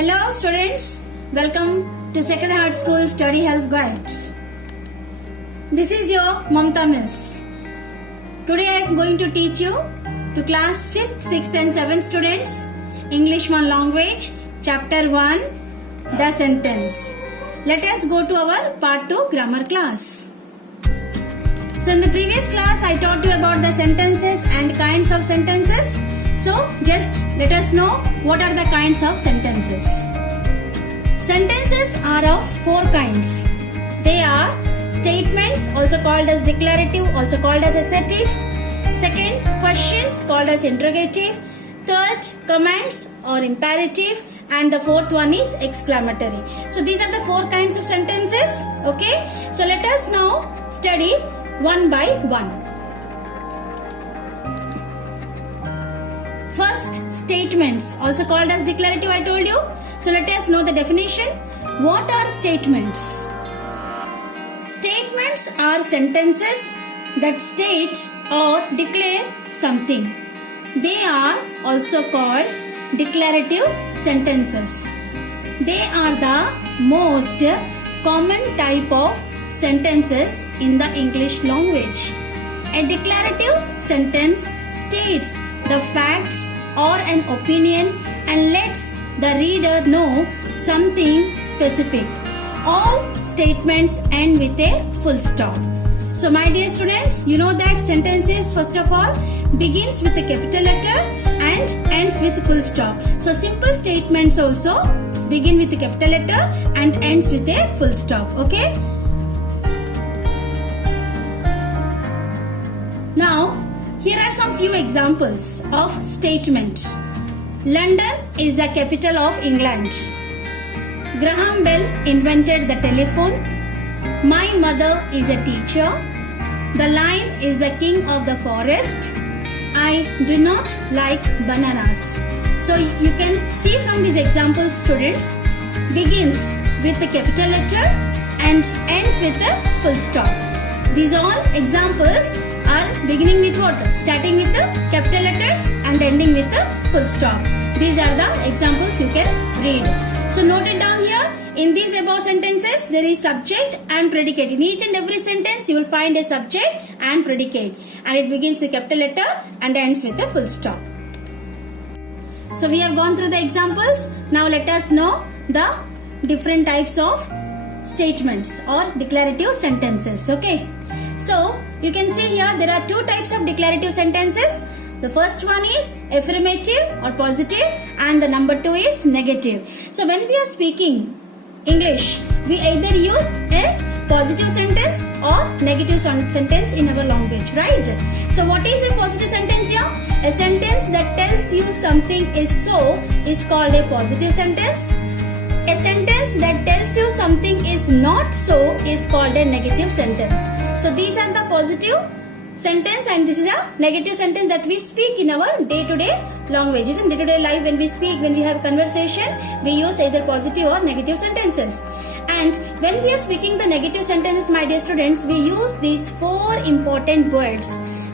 Hello students, welcome to Sacred Heart School Study Help Guides. This is your Mamta Miss. Today I am going to teach you to class 5th, 6th and 7th students English 1 language chapter 1 the sentence. Let us go to our part 2 grammar class. So in the previous class I taught you about the sentences and kinds of sentences. So just let us know what are the kinds of sentences. Sentences are of 4 kinds. They are statements, also called as declarative, also called as assertive. Second, questions called as interrogative. Third, commands or imperative. And the fourth one is exclamatory. So these are the 4 kinds of sentences. Okay. So let us now study one by one. First, statements, also called as declarative, I told you. So let us know the definition. What are statements? Statements are sentences that state or declare something. They are also called declarative sentences. They are the most common type of sentences in the English language. A declarative sentence states the facts or an opinion and lets the reader know something specific. All statements end with a full stop. So my dear students, you know that sentences first of all begins with a capital letter and ends with full stop. So simple statements also begin with a capital letter and ends with a full stop. Okay. Now here are some few examples of statements. London is the capital of England. Graham Bell invented the telephone. My mother is a teacher. The lion is the king of the forest. I do not like bananas. So you can see from these examples, students, begins with the capital letter and ends with a full stop. These all examples are beginning with what? Starting with the capital letters and ending with the full stop. These are the examples you can read. So note it down here. In these above sentences, there is subject and predicate. In each and every sentence, you will find a subject and predicate. And it begins with capital letter and ends with a full stop. So we have gone through the examples. Now let us know the different types of statements or declarative sentences. Okay. So you can see here there are 2 types of declarative sentences. The first one is affirmative or positive and the number 2 is negative. So when we are speaking English, we either use a positive sentence or negative sentence in our language, right? So what is a positive sentence here? A sentence that tells you something is so is called a positive sentence. A sentence that tells you something is not so is called a negative sentence. So these are the positive sentence and this is a negative sentence that we speak in our day-to-day languages. In day-to-day life, when we speak, when we have conversation, we use either positive or negative sentences. And when we are speaking the negative sentences, my dear students, we use these 4 important words.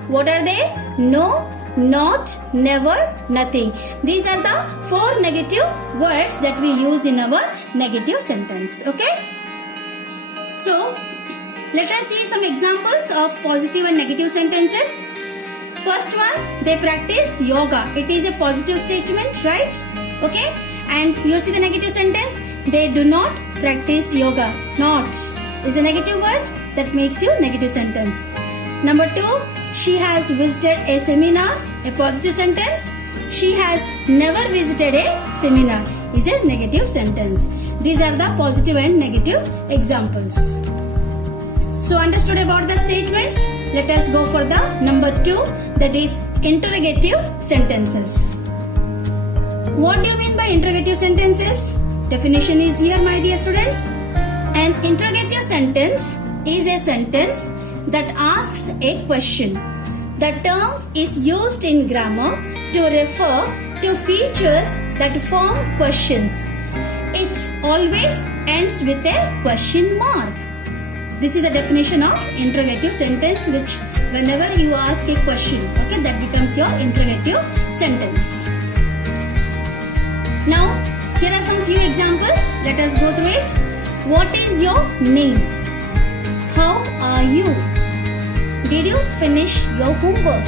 What are they? No, not, never, nothing. These are the 4 negative words that we use in our negative sentence. Okay? So, let us see some examples of positive and negative sentences. First one, they practice yoga. It is a positive statement, right? Okay? And you see the negative sentence, they do not practice yoga. Not is a negative word that makes you negative sentence. Number 2, she has visited a seminar. A positive sentence, she has never visited a seminar is a negative sentence. These are the positive and negative examples. So understood about the statements? Let us go for the number 2, that is interrogative sentences. What do you mean by interrogative sentences? Definition is here, my dear students. An interrogative sentence is a sentence that asks a question. The term is used in grammar to refer to features that form questions. It always ends with a question mark. This is the definition of interrogative sentence, which whenever you ask a question, okay, that becomes your interrogative sentence. Now Here are some few examples. Let us go through it. What is your name? How are you? Did you finish your homework?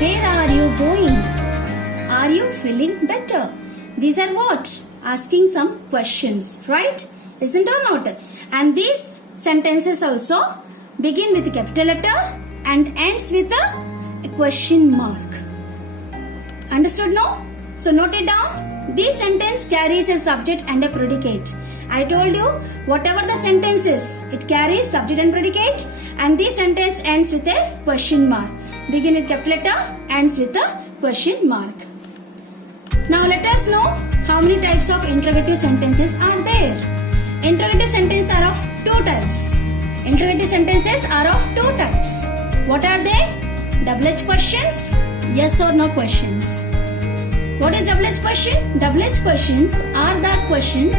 Where are you going? Are you feeling better? These are what? Asking some questions, right? Isn't or not? And these sentences also begin with a capital letter and ends with a question mark. Understood now? So note it down. This sentence carries a subject and a predicate. I told you, whatever the sentence is, it carries subject and predicate, and this sentence ends with a question mark. Begin with capital letter, ends with a question mark. Now let us know how many types of interrogative sentences are there. Interrogative sentences are of two types. Interrogative sentences are of two types. What are they? Double-edged questions, yes or no questions. What is double-edged question? Double-edged questions are the questions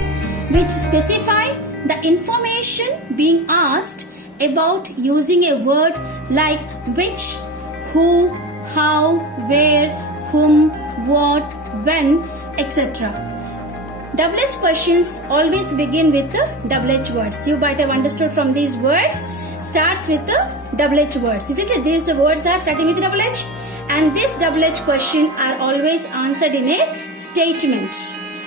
which specify the information being asked about using a word like which, who, how, where, whom, what, when, etc. Double-edged questions always begin with the double-edged words. You might have understood from these words, starts with the double-edged words. Isn't it? These words are starting with double-edged, and this double-edged question are always answered in a statement.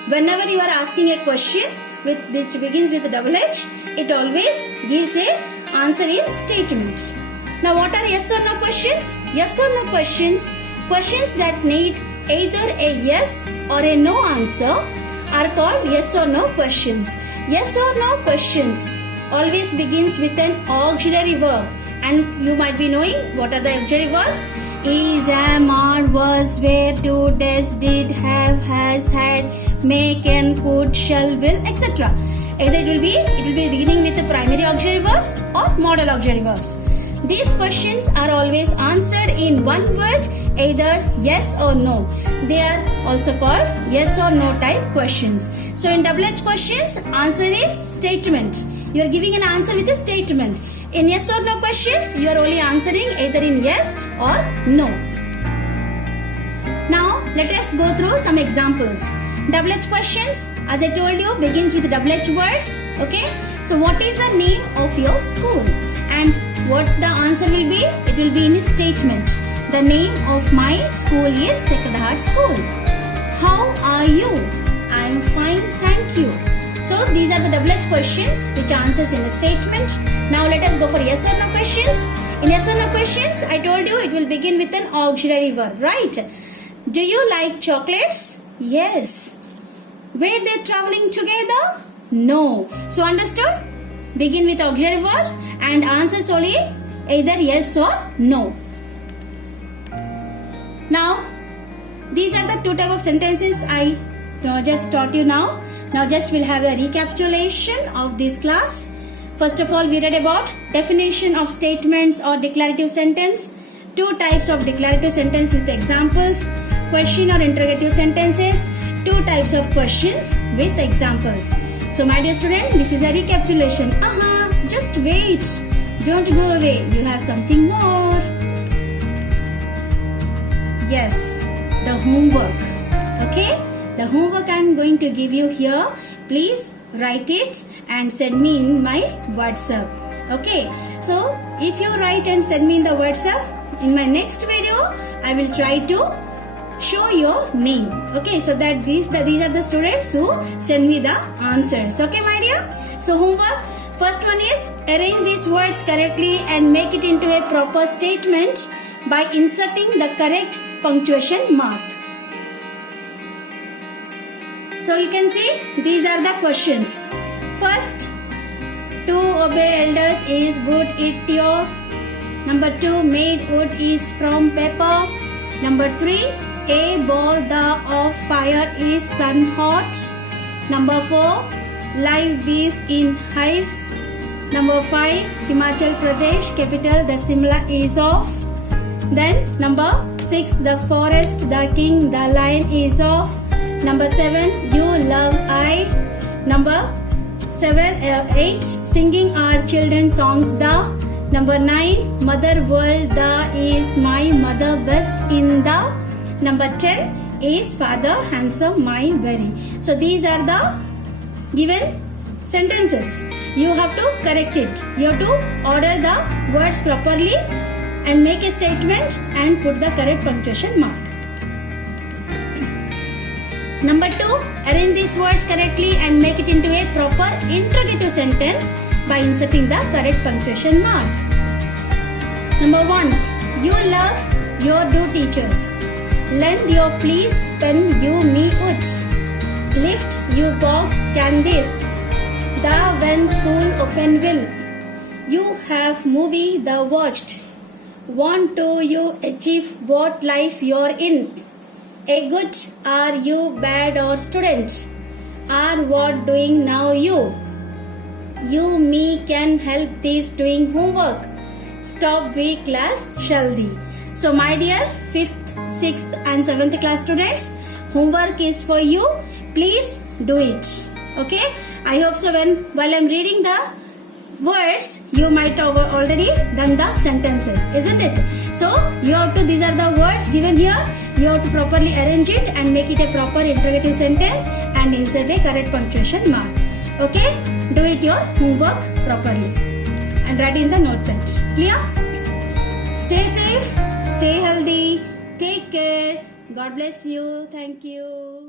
Whenever you are asking a question which begins with a double-edged, it always gives a answer in statement. Now what are yes or no questions? Yes or no questions, questions that need either a yes or a no answer are called yes or no questions. Yes or no questions always begins with an auxiliary verb, and you might be knowing what are the auxiliary verbs. Is, am, are, was, were, do, does, did, have, has, had, may, can, could, shall, will, etc. Either it will be beginning with the primary auxiliary verbs or modal auxiliary verbs. These questions are always answered in one word, either yes or no. They are also called yes or no type questions. So in double-edged questions, answer is statement. You are giving an answer with a statement. In yes or no questions, you are only answering either in yes or no. Now let us go through some examples. Double-edged questions, as I told you, begins with double-edged words. Okay. So what is the name of your school? And what the answer will be? It will be in a statement. The name of my school is Sacred Heart School. How are you? I am fine, thank you. So these are the double-edged questions which answers in a statement. Now let us go for yes or no questions. In yes or no questions, I told you it will begin with an auxiliary verb, right? Do you like chocolates? Yes. Were they traveling together? No. So understood? Begin with auxiliary verbs and answers only either yes or no. Now, these are the two types of sentences I just taught you now. Now just we'll have a recapitulation of this class. First of all, we read about definition of statements or declarative sentence, two types of declarative sentence with examples, question or interrogative sentences, two types of questions with examples. So my dear student, this is a recapitulation. Just wait. Don't go away. You have something more. Yes, the homework. Okay? The homework I am going to give you here. Please write it and send me in my WhatsApp. Okay? So, if you write and send me in the WhatsApp, in my next video, I will try to show your name. Okay? So that these are the students who send me the answers. Okay, my dear? So, homework. First one is arrange these words correctly and make it into a proper statement by inserting the correct punctuation mark. So you can see these are the questions. First, to obey elders is good, eat your. Number 2, made wood is from paper. Number 3, a ball the of fire is sun hot. Number 4, live bees in hives. Number 5, Himachal Pradesh capital the Simla is of. Then number 6, the forest, the king, the lion is of. Number 7, you love I. Number 8, singing our children's songs the. Number 9, mother world the is my mother best in the. Number 10, Is father handsome, my very? So these are the given sentences. You have to correct it. You have to order the words properly and make a statement and put the correct punctuation mark. Number 2, arrange these words correctly and make it into a proper interrogative sentence by inserting the correct punctuation mark. Number 1, you love your two teachers. Lend your please pen you me would. Lift you box can this. The when school open will. You have movie the watched. Want to you achieve what life you're in. A good are you bad or student? Are what doing now you? You me can help this doing homework. Stop we class shall thee. So my dear 5th, 6th and 7th class students, homework is for you. Please do it. Okay? I hope so while I'm reading the words, you might have already done the sentences, isn't it? So you have to, these are the words given here. You have to properly arrange it and make it a proper interrogative sentence and insert a correct punctuation mark. Okay? Do it your homework properly and write in the notepad. Clear? Stay safe, stay healthy, take care. God bless you. Thank you.